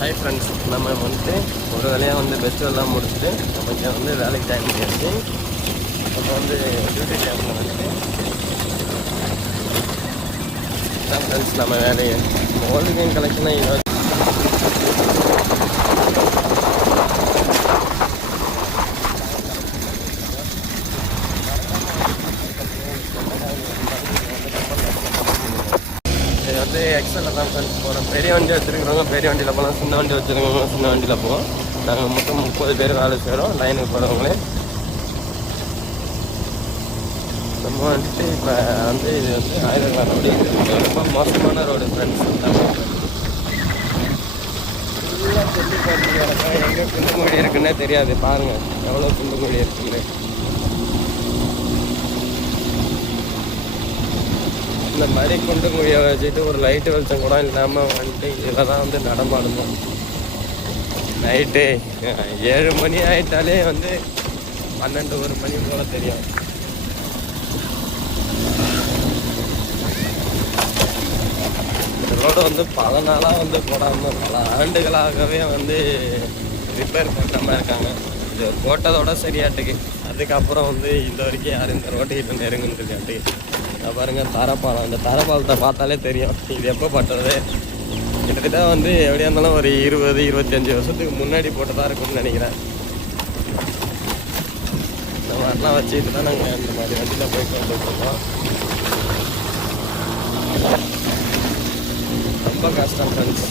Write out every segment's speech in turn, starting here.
Hi friends, நம்ம வந்துட்டு ஒரு வேலையாக வந்து ஃபெஸ்டிவல்லாம் முடிச்சுட்டு நம்ம இங்கே வந்து வேலைக்கு ஜாயின் பண்ணியாச்சு. நம்ம வந்து டியூட்டி டைமில் வந்துட்டு தான் ஃப்ரெண்ட்ஸ் நம்ம வேலையை ஓல்டு கேம் கலெக்ஷனாக இது வந்து எக்ஸலில் தான் ஃப்ரெண்ட்ஸ் போகிறோம். பெரிய வண்டி வச்சுருக்கிறவங்க பெரிய வண்டியில் போகலாம், சின்ன வண்டி வச்சுருக்கவங்க சின்ன வண்டியில் போவோம். நாங்கள் மொத்தம் 30 பேர் வேலை செய்கிறோம் லைனுக்கு போகிறவங்களே. நம்ம வந்துட்டு இப்போ வந்து இது வந்து ஆயிரங்கால் ரோடு, ரொம்ப மோசமான ரோடு ஃப்ரெண்ட்ஸ். ஃபுல்லாக சொல்லி பார்த்தீங்கன்னா எங்கே குண்டுமூடி இருக்குன்னே தெரியாது. பாருங்கள் எவ்வளோ குண்டுமூடி இருக்குன்னு. இந்த மாதிரி குண்டு குழியை வச்சுட்டு ஒரு லைட்டு வெளிச்சம் கூட இல்லாமல் வந்துட்டு இதில் தான் வந்து நடமாடணும். நைட்டு 7 மணி ஆகிட்டாலே வந்து 12-1 மணி போல் தெரியும். இந்த ரோடு வந்து பல நாளாக வந்து போடாமல் பல ஆண்டுகளாகவே வந்து ரிப்பேர் பண்ணாமல் இருக்காங்க. இது போட்டதோட சரியாட்டுக்கு. அதுக்கப்புறம் வந்து இது வரைக்கும் யாரும் இந்த ரோட்டுக்கிட்ட நெருங்குன்னு இருக்காட்டுக்கு. பாருங்கள் தாரப்பாலம், அந்த தாரப்பாலத்தை பார்த்தாலே தெரியும் இது எப்போ பட்டது. கிட்டத்தட்ட வந்து எப்படியா இருந்தாலும் ஒரு 20-25 வருஷத்துக்கு முன்னாடி போட்டதாக இருக்கும்னு நினைக்கிறேன். இந்த மாதிரிலாம் வச்சுக்கிட்டு தான் நாங்கள் இந்த மாதிரி வண்டியில் போய் கொண்டுருக்கோம். ரொம்ப கஷ்டம் ஃப்ரெண்ட்ஸ்.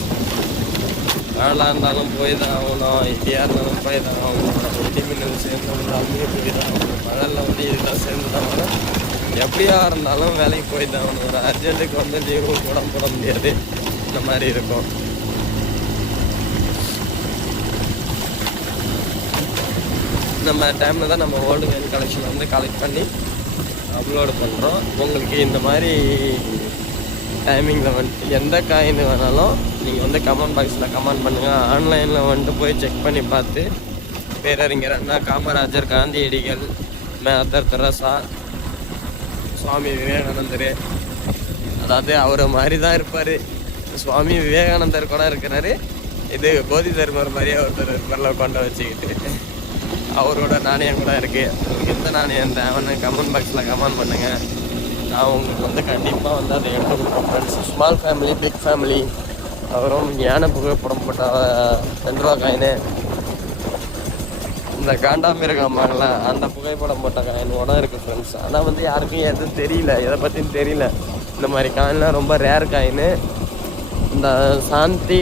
மழைலாம் இருந்தாலும் போய் தான் ஆகணும், இடியாக இருந்தாலும் போய் தான் ஆகணும், இடி மின்னல் சேர்ந்து அப்படியே போய் தான் ஆகணும். மழையில் வந்து இதெல்லாம் சேர்ந்து தான் ஆகணும். எப்படியா இருந்தாலும் வேலைக்கு போய் தான் ஆகணும். ஒரு அர்ஜென்ட்டுக்கு வந்து லீவும் போட முடியாது. இந்த மாதிரி இருக்கும். நம்ம டைமில் தான் நம்ம ஓல்டு கேம் கலெக்ஷன் வந்து கலெக்ட் பண்ணி அப்லோடு பண்ணுறோம். உங்களுக்கு இந்த மாதிரி டைமிங்கில் வந்துட்டு எந்த காயின் வேணாலும் நீங்கள் வந்து கமெண்ட் பாக்ஸில் கமெண்ட் பண்ணுங்கள். ஆன்லைனில் வந்துட்டு போய் செக் பண்ணி பார்த்து பேரறிஞர் அண்ணா, காமராஜர், காந்தியடிகள், மதர் தெரசா, சுவாமி விவேகானந்தர், அதாவது அவரை மாதிரி தான் இருப்பார். சுவாமி விவேகானந்தர் கூட இருக்கிறாரு. இது போதி தர்மர் மாதிரியே ஒருத்தர் இருப்பாரில் கொண்ட வச்சுக்கிட்டு அவரோட நாணயம் கூட இருக்குது. உங்களுக்கு எந்த நாணயம் தேவைன்னு கமெண்ட் பாக்ஸில் கமெண்ட் பண்ணுங்கள். நான் உங்களுக்கு வந்து கண்டிப்பாக வந்து அதை எடுத்து கொடுப்பேன் friends. Small family, big family, அப்புறம் யானை புகைப்படம் போட்ட 2 ரூபா காயினு, இந்த காண்டாமிருகம்பாங்கள அந்த புகைப்படம் போட்ட காயினோட இருக்குது ஃப்ரெண்ட்ஸ். ஆனால் வந்து யாருக்கும் எதுவும் தெரியல, எதை பற்றியும் தெரியல. இந்த மாதிரி காயின்லாம் ரொம்ப ரேர் காயின்னு. இந்த சாந்தி